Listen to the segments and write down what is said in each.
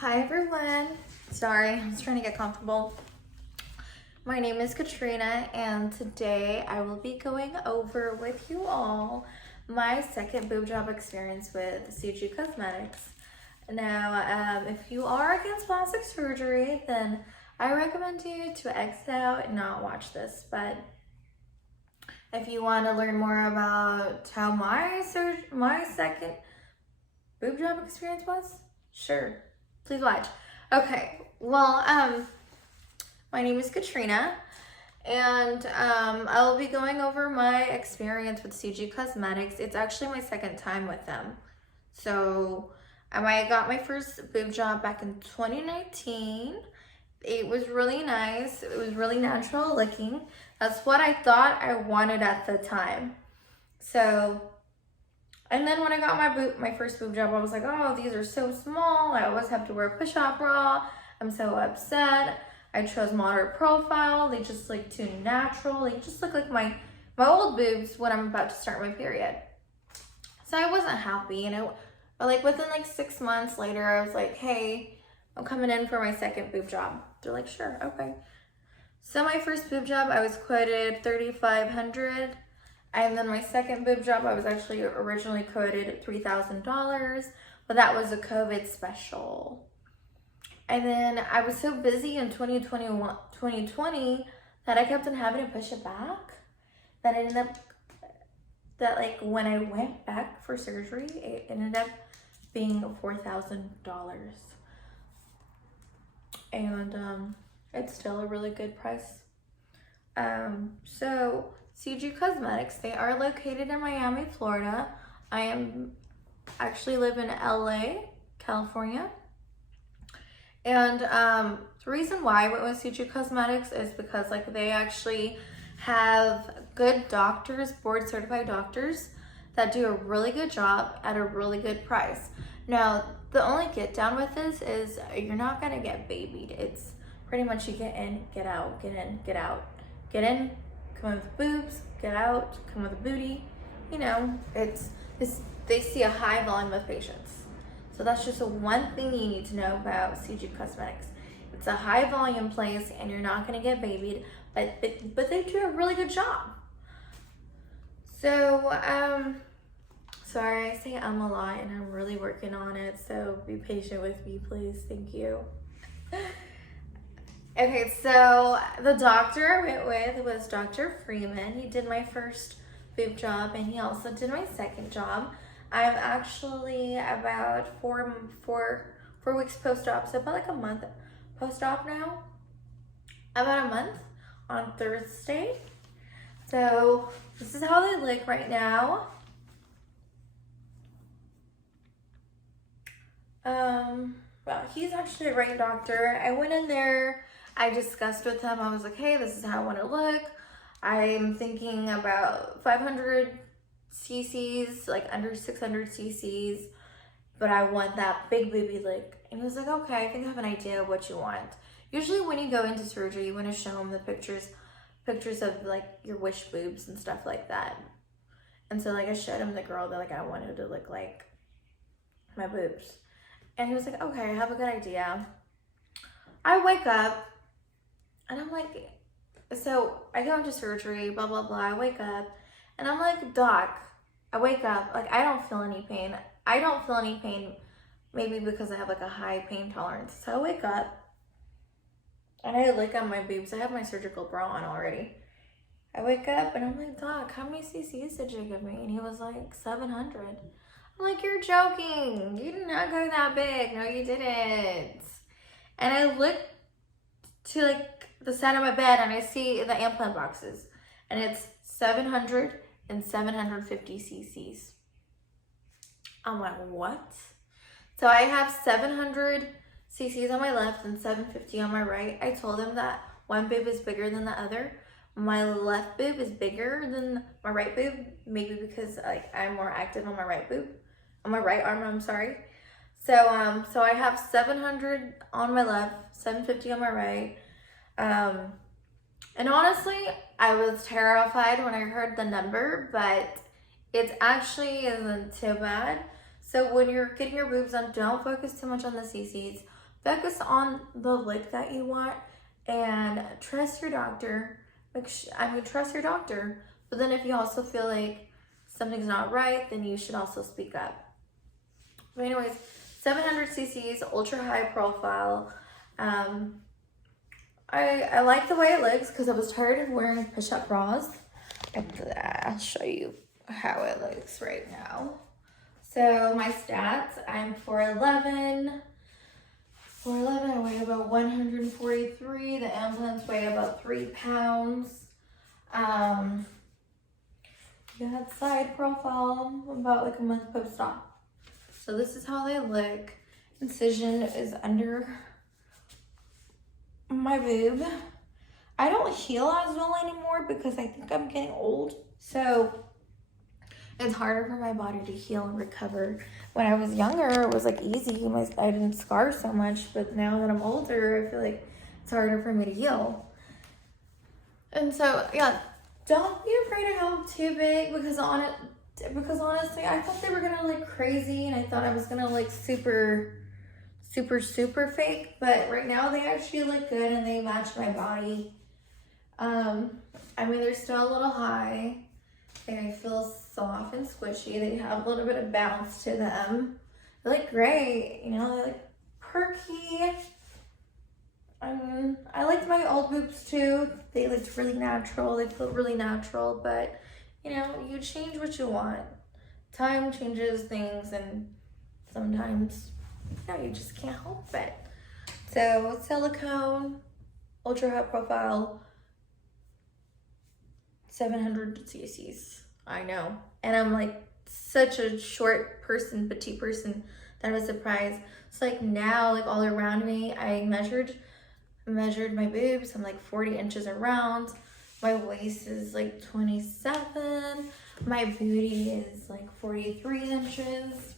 Hi everyone. Sorry, I was trying to get comfortable. My name is Katrina and today I will be going over with you all my second boob job experience with Sushi Cosmetics. Now, if you are against plastic surgery, then I recommend you to exit out and not watch this. But if you want to learn more about how my second boob job experience was, sure. Please watch. Okay, well, my name is Katrina, and I'll be going over my experience with CG Cosmetics. It's actually my second time with them. So, I got my first boob job back in 2019. It was really nice. It was really natural looking. That's what I thought I wanted at the time. So, and then when I got my first boob job, I was like, oh, these are so small. I always have to wear a push-up bra. I'm so upset. I chose moderate profile. They just look too natural. They just look like my old boobs when I'm about to start my period. So I wasn't happy, but like within like 6 months later, I was like, hey, I'm coming in for my second boob job. They're like, sure, okay. So my first boob job, I was quoted $3,500. And then my second boob job, I was actually originally quoted $3,000, but that was a COVID special. And then I was so busy in 2020 that I kept on having to push it back. That ended up, that like when I went back for surgery, it ended up being $4,000. And it's still a really good price. So CG Cosmetics, they are located in Miami, Florida. I actually live in LA, California. And the reason why I went with CG Cosmetics is because like they actually have good doctors, board certified doctors that do a really good job at a really good price. Now, the only get down with this is you're not gonna get babied. It's pretty much you get in, get out, get in, get out, get in, come with boobs, get out, come with a booty. You know, they see a high volume of patients. So that's just one thing you need to know about CG Cosmetics. It's a high volume place and you're not gonna get babied, but they do a really good job. So, sorry, I say a lot and I'm really working on it, so be patient with me, please. Thank you. Okay, so the doctor I went with was Dr.freimen. He did my first boob job and he also did my second job. I'm actually about four weeks post-op, so about like a month post-op now. About a month on Thursday. So this is how they look right now. Well, he's actually a great doctor. I went in there, I discussed with him, I was like, hey, this is how I want to look. I'm thinking about 500 cc's, like under 600 cc's, but I want that big booby look. And he was like, okay, I think I have an idea of what you want. Usually when you go into surgery, you want to show them the pictures of like your wish boobs and stuff like that. And so like I showed him the girl that like I wanted to look like my boobs. And he was like, okay, I have a good idea. I wake up and I'm like, so I go into surgery, blah, blah, blah. I wake up and I'm like, doc, I wake up, like I don't feel any pain. I don't feel any pain, maybe because I have like a high pain tolerance. So I wake up and I look at my boobs. I have my surgical bra on already. I wake up and I'm like, doc, how many cc's did you give me? And he was like, 700. I'm like, you're joking. You did not go that big. No, you didn't. And I look to like the side of my bed and I see the implant boxes and it's 700 and 750 cc's. I'm like, what? So I have 700 cc's on my left and 750 on my right. I told him that one boob is bigger than the other. My left boob is bigger than my right boob, maybe because like I'm more active on my right boob, on my right arm, I'm sorry. So I have 700 on my left, 750 on my right. And honestly, I was terrified when I heard the number, but it actually isn't too bad. So when you're getting your boobs done, don't focus too much on the cc's. focus on the look that you want and trust your doctor. Trust your doctor. But then if you also feel like something's not right, then you should also speak up. But anyways, 700 cc's, ultra high profile. I like the way it looks because I was tired of wearing push-up bras. I'll show you how it looks right now. So my stats, I'm 4'11". 4'11", I weigh about 143. The implants weigh about 3 pounds. Got side profile, about like a month post-op. So this is how they look. Incision is under my boob. I don't heal as well anymore because I think I'm getting old. So it's harder for my body to heal and recover. When I was younger, it was like easy. I didn't scar so much, but now that I'm older, I feel like it's harder for me to heal. And so, yeah, don't be afraid to go too big because honestly, I thought they were gonna look crazy and I thought I was gonna look super fake, but right now they actually look good and they match my body. I mean, they're still a little high. They feel soft and squishy. They have a little bit of bounce to them. They look great, you know, they look perky. I liked my old boobs too. They looked really natural. They feel really natural, but you know, you change what you want. Time changes things and sometimes, you know, you just can't help it. So silicone, ultra high profile, 700 cc's. I know. And I'm like such a short person, petite person, that I was surprised. So like now, like all around me, I measured my boobs. I'm like 40 inches around. My waist is like 27. My booty is like 43 inches.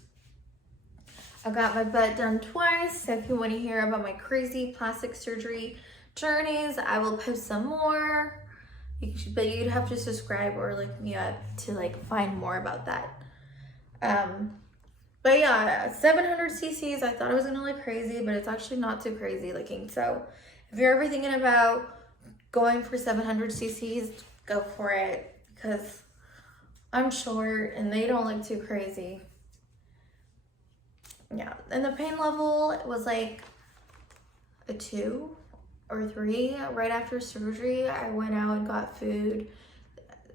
I got my butt done twice. So if you want to hear about my crazy plastic surgery journeys, I will post some more. But you'd have to subscribe or look me up to like find more about that. But yeah, 700 cc's. I thought it was gonna look crazy, but it's actually not too crazy looking. So if you're ever thinking about going for 700 cc's, go for it because I'm short and they don't look too crazy. Yeah, and the pain level was like a 2 or 3. Right after surgery, I went out and got food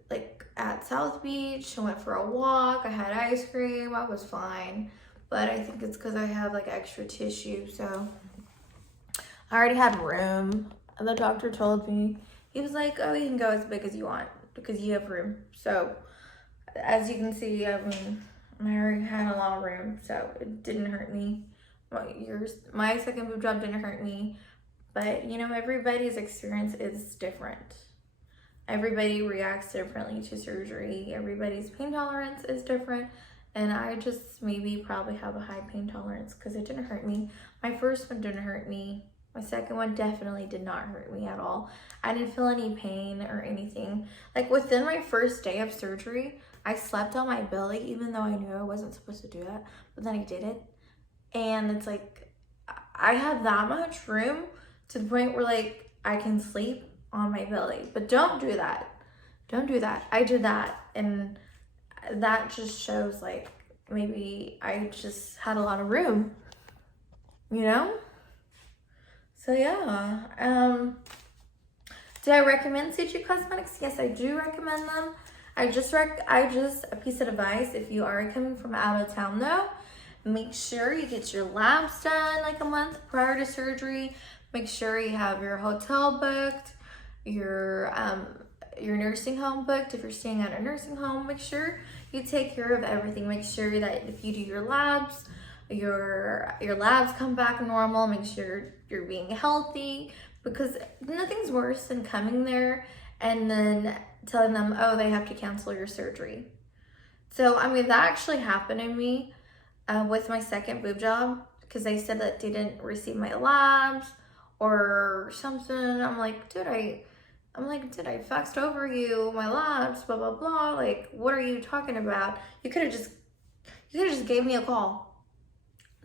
like at South Beach. I went for a walk. I had ice cream. I was fine. But I think it's because I have like extra tissue. So I already had room. And the doctor told me, he was like, oh, you can go as big as you want because you have room. So as you can see, I mean, I already had a lot of room. So it didn't hurt me. My second boob job didn't hurt me. But, you know, everybody's experience is different. Everybody reacts differently to surgery. Everybody's pain tolerance is different. And I just probably have a high pain tolerance because it didn't hurt me. My first one didn't hurt me. My second one definitely did not hurt me at all. I didn't feel any pain or anything. Like within my first day of surgery, I slept on my belly even though I knew I wasn't supposed to do that. But then I did it. And it's like, I had that much room to the point where like I can sleep on my belly. But don't do that. Don't do that. I did that and that just shows like maybe I just had a lot of room, you know? So yeah. Do I recommend Sushi Cosmetics? Yes, I do recommend them. A piece of advice, if you are coming from out of town though, make sure you get your labs done like a month prior to surgery. Make sure you have your hotel booked, your nursing home booked. If you're staying at a nursing home, make sure you take care of everything. Make sure that if you do your labs come back normal. Make sure you're being healthy because nothing's worse than coming there and then telling them, oh, they have to cancel your surgery. So, I mean, that actually happened to me with my second boob job because they said that they didn't receive my labs or something. I'm like, dude, I faxed over you my labs, blah, blah, blah. Like, what are you talking about? You could have just gave me a call.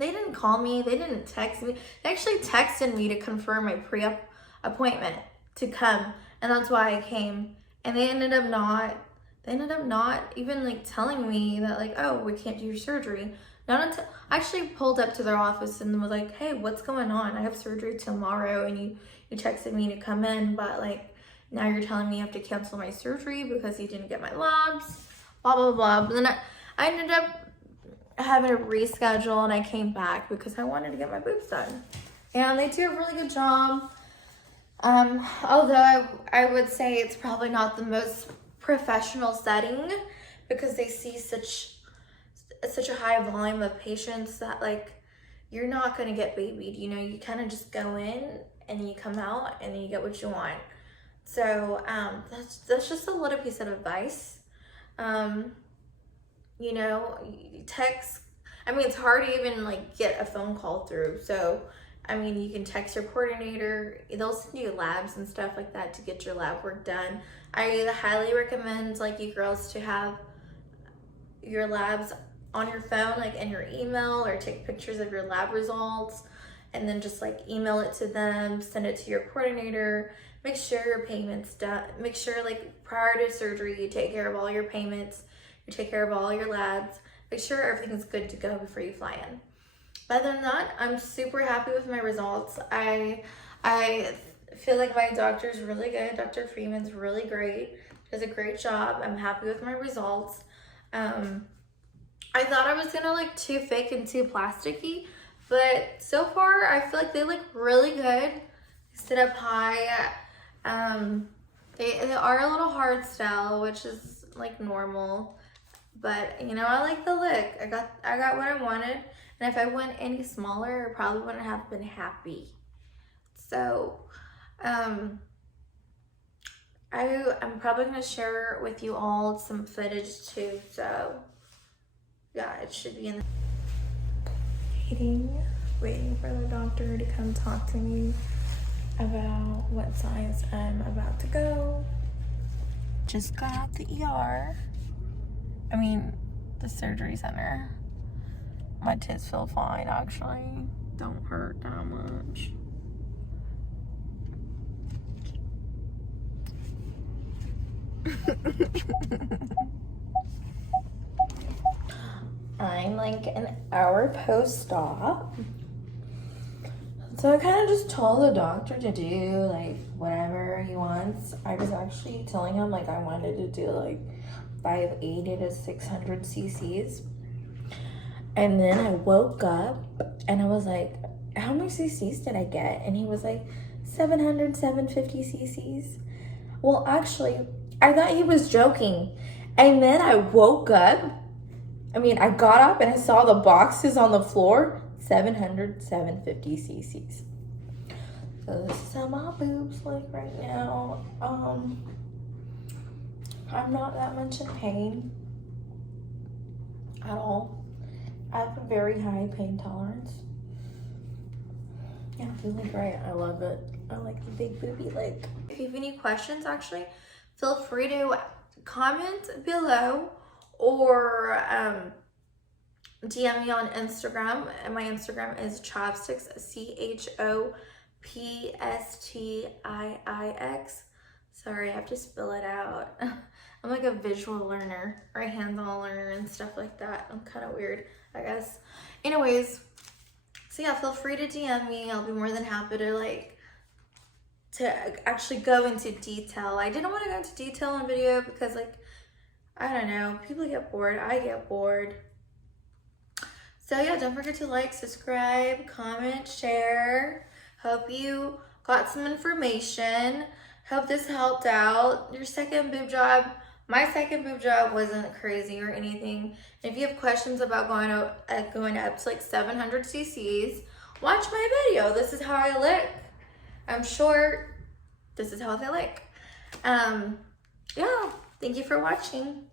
They didn't call me. They didn't text me. They actually texted me to confirm my pre-op appointment to come. And that's why I came. And they ended up not even like telling me that like, oh, we can't do your surgery. Not until I actually pulled up to their office and was like, hey, what's going on? I have surgery tomorrow and you texted me to come in, but like now you're telling me you have to cancel my surgery because you didn't get my labs, blah, blah, blah. But then I ended up having to reschedule and I came back because I wanted to get my boobs done. And they do a really good job. Although I would say it's probably not the most professional setting because they see such a high volume of patients that like you're not going to get babied. You know, you kind of just go in and you come out and then you get what you want. So that's just a little piece of advice. You know, text. I mean, it's hard to even like get a phone call through. So I mean, you can text your coordinator. They'll send you labs and stuff like that to get your lab work done. I highly recommend like you girls to have your labs on your phone, like in your email, or take pictures of your lab results and then just like email it to them, send it to your coordinator. Make sure your payment's done. Make sure like prior to surgery, you take care of all your payments, you take care of all your labs. Make sure everything's good to go before you fly in. But other than that, I'm super happy with my results. I feel like my doctor's really good. Dr.freimen's really great. Does a great job. I'm happy with my results. I thought I was gonna look too fake and too plasticky, but so far I feel like they look really good. They sit up high. They are a little hard style, which is like normal, but you know, I like the look. I got what I wanted, and if I went any smaller, I probably wouldn't have been happy. So I'm probably gonna share with you all some footage too. So yeah, it should be in the waiting for the doctor to come talk to me about what size I'm about to go. Just got out the ER. I mean, the surgery center. My tits feel fine, actually. Don't hurt that much. I'm like an hour post-op. So I kind of just told the doctor to do like whatever he wants. I was actually telling him like I wanted to do like 580 to 600 cc's. And then I woke up and I was like, how many cc's did I get? And he was like, 700, 750 cc's. Well, actually, I thought he was joking. And then I woke up. I got up and I saw the boxes on the floor, 700, 750 cc's. So this is how my boobs look right now. I'm not that much in pain at all. I have a very high pain tolerance. Yeah, feeling great. I love it. I like the big booby leg. If you have any questions, actually, feel free to comment below or DM me on Instagram. And my Instagram is chopsticks, CHOPSTIIX. Sorry, I have to spell it out. I'm like a visual learner or a hands-on learner and stuff like that. I'm kind of weird, I guess. Anyways, so yeah, feel free to DM me. I'll be more than happy to actually go into detail. I didn't want to go into detail on video because like, I don't know, people get bored. I get bored. So yeah, don't forget to like, subscribe, comment, share. Hope you got some information. Hope this helped out. Your second boob job. My second boob job wasn't crazy or anything. If you have questions about going up to like 700 cc's, watch my video. This is how I look. I'm short. This is how they look. Yeah, thank you for watching.